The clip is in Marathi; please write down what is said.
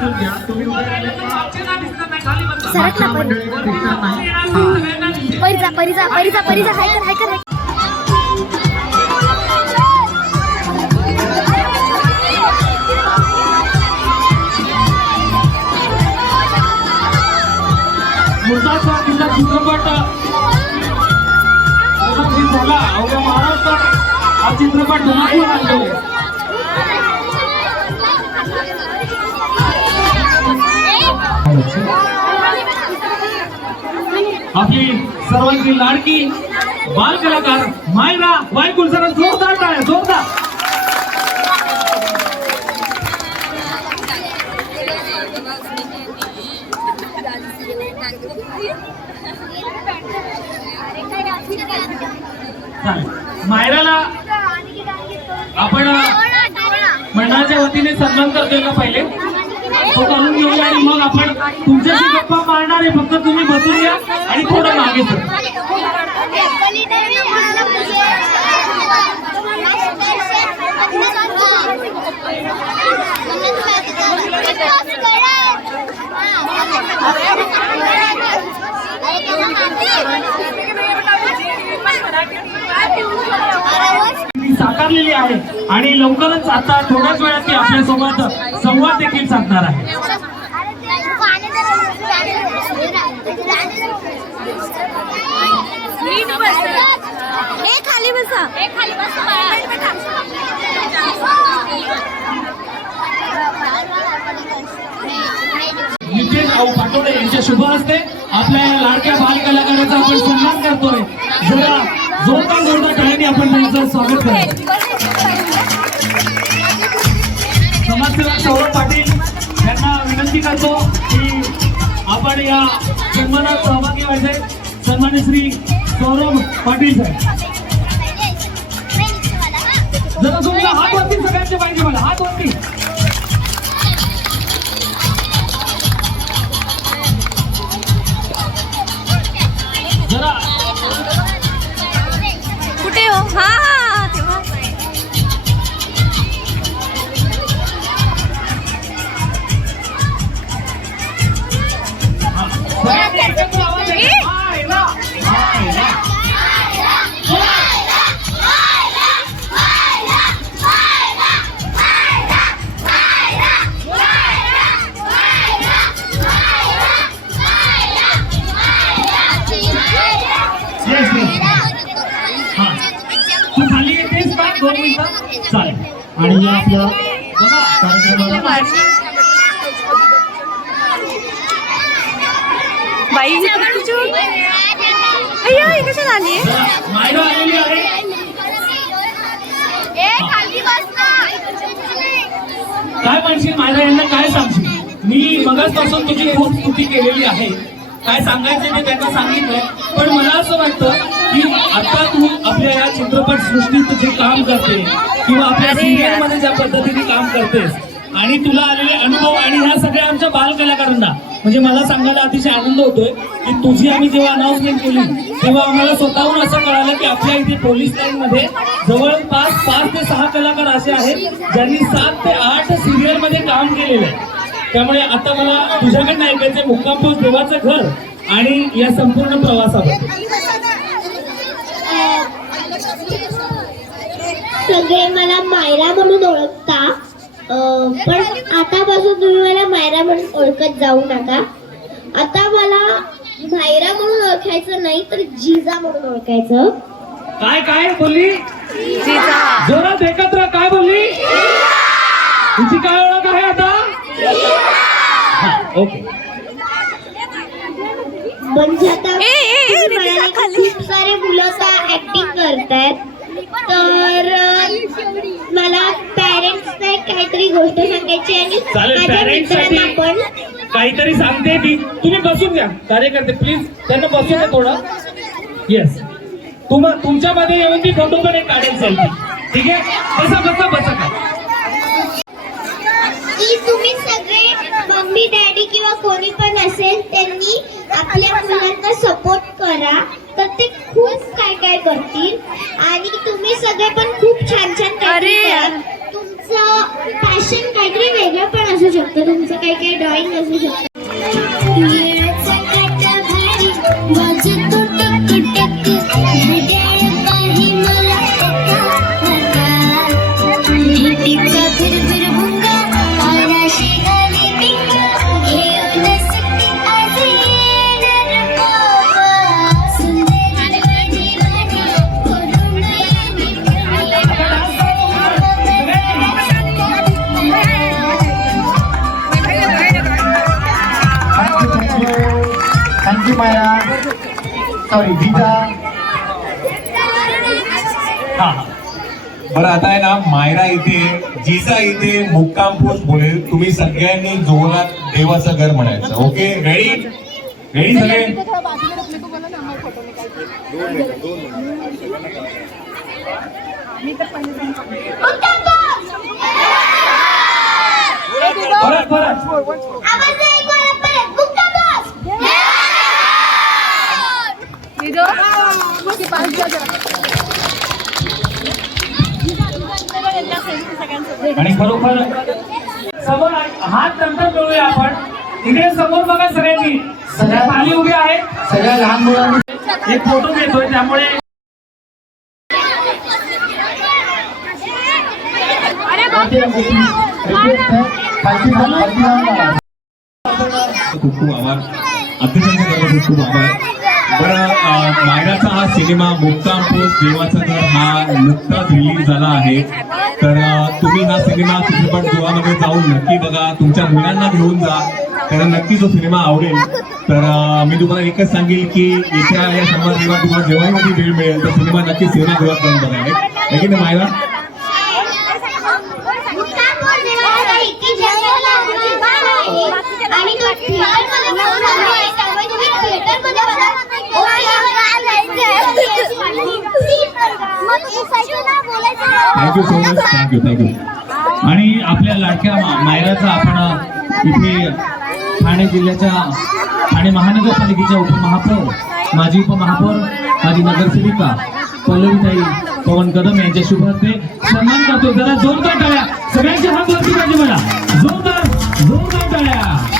उचलून घ्या. तुम्ही उभे राहिले का? सरक ना परी मंडळी दिसणार नाही. परीचा परीचा परीचा परीचा हाय कर हाय कर हाय कर. मुर्दाचा किल्ला चित्रपट झाला अवघ्या महाराष्ट्रात हा चित्रपट धुमाकूळ आणलेला आपली सर्वांची लाडकी बाल कलाकार मायरा वाय सर जोरदार टाळ्या जोरदार. मायराला आपण मंडळाच्या वतीने सन्मान करतोय का पहिले? तो करून घेऊया आणि मग आपण तुमच्याशी गप्पा मारणार आहे. फक्त तुम्ही बसून घ्या आणि थोडं मागे सर साकारलेली आहे. आणि लवकरच आता थोड्याच वेळात ती आपल्यासोबत संवाद देखील साधणार आहे. ए खाली बसा. ए खाली नितीन भाऊ पाटोडे यांच्या शुभ हस्ते आपल्या लाडक्या बाल कलाकाराचा आपण सन्मान करतोय. जरा जोरदार जोरदार टाळ्यांनी आपण त्यांचं स्वागत करतो समाजसेवक सौरभ पाटील यांना विनंती करतो की आपण या सन्मानात सहभागी व्हायचे. सन्मान्य श्री सौरभ पाटील साहेब. जरा तुमचा हात वरती सगळ्यांचे पाहिजे मला. हात वरती. दोन मिनिटं चालेल. आणि या आपल्या बघा कार्यक्रमाला बाई अय्यो कशाला आली? जरा मायरा आलेली आहे. काय म्हणशील मायरा यांना काय सांगशील? मी मगाचपासून तुझी खूप स्तुती केलेली आहे. काय सांगायचं ते त्यांना सांगितलंय पण मला असं वाटतं की आता तू आपल्या या चित्रपट सृष्टीत जे काम करते किंवा आपल्या सिरियलमध्ये ज्या पद्धतीने काम करतेस आणि तुला आलेले अनुभव आणि ह्या सगळ्या आमच्या बाल कलाकारांना म्हणजे मला सांगायला अतिशय आनंद होतोय की तुझी आम्ही जेव्हा अनाउन्समेंट केली तेव्हा आम्हाला स्वतःहून असं कळालं की आपल्या इथे पोलीस लाईन मध्ये जवळपास पाच ते सहा कलाकार असे आहेत ज्यांनी सात ते आठ सिरियलमध्ये काम केलेलं आहे. त्यामुळे आता मला तुझ्याकडनं ऐकायचं मुक्कामपूर देवाचं घर आणि या संपूर्ण प्रवासाबद्दल. सगळे मला मायरा म्हणून ओळखता. पण आतापासून तुम्ही मला मायरा म्हणून ओळखत जाऊ नका. आता मला मायरा म्हणून ओळखायचं नाही तर जिजा म्हणून ओळखायचं. काय काय बोलली? जोरात एकत्र काय बोलली? तुझी काय ओळख आहे आता? ओके. म्हणजे आता. खूप सारे मुलं आता ऍक्टिंग करतायत तर अं, मला पॅरेंट्सना एक काहीतरी गोष्ट सांगायची आहे आणि चालेल पॅरेंट्ससाठी पण. काहीतरी सांगते ती तुम्ही बसून घ्या. कार्यकर्ते प्लीज त्यांना बसून द्या थोडं. येस तुम तुमच्यामध्ये येऊन ती फोटो पण एक काढेल सेल्फी ठीक आहे? बसा बसा बसा. की तुम्ही सगळे मम्मी डॅडी किंवा कोणी पण असेल त्यांनी आपल्या मुलांना सपोर्ट करा. तर ते खूप काय काय करतील? काही काही ड्रॉइंग असू शकतं. माया. सॉरी गीता. हा बरं आता आहे ना मायरा इथे जिजा इथे मुक्काम पोस्ट बोलेल तुम्ही सगळ्यांनी जोरात देवाचं घर म्हणायचं. ओके रेडी रेडी सगळे? परत परत. आणि खरोखर समोर हात नंतर मिळूया आपण. इकडे समोर बघा सगळ्यांनी. सगळ्या पाणी उभे आहेत. सगळ्या लहान मुलांनी एक फोटो घेतोय. त्यामुळे खूप खूप आभार. अध्यक्षांचे खूप खूप आभार. बरं मायराचा हा सिनेमा मुक्काम पोस्ट देवाचं घर हा नुकताच रिलीज झाला आहे. तुम्ही हा सिनेमा चित्रपट गृहामध्ये जाऊन नक्की बघा तुमच्या मुलांना घेऊन जा त्यांना नक्की तो सिनेमा आवडेल तर मी तुम्हाला एकच सांगेल की येत्या या शंभर दिवसात तुम्हाला जेव्हाही कधी वेळ मिळेल तर सिनेमा नक्की सिनेमागृहात जाऊन बघा आहे की नाही मायला आणि thank you so much thank you thank you आणि आपल्या लाडक्या मायराचा आपण इथे ठाणे जिल्ह्याच्या ठाणे महानगरपालिकेच्या उपमहापौर माजी उपमहापौर माजी नगरसेविका पल्लवीताई पवन कदम यांच्या शुभ हस्ते सन्मान करतो जरा जोरदार टाळ्या. सगळ्यांचे हात वरती पाहिजे मला जोरदार जोरदार टाळ्या.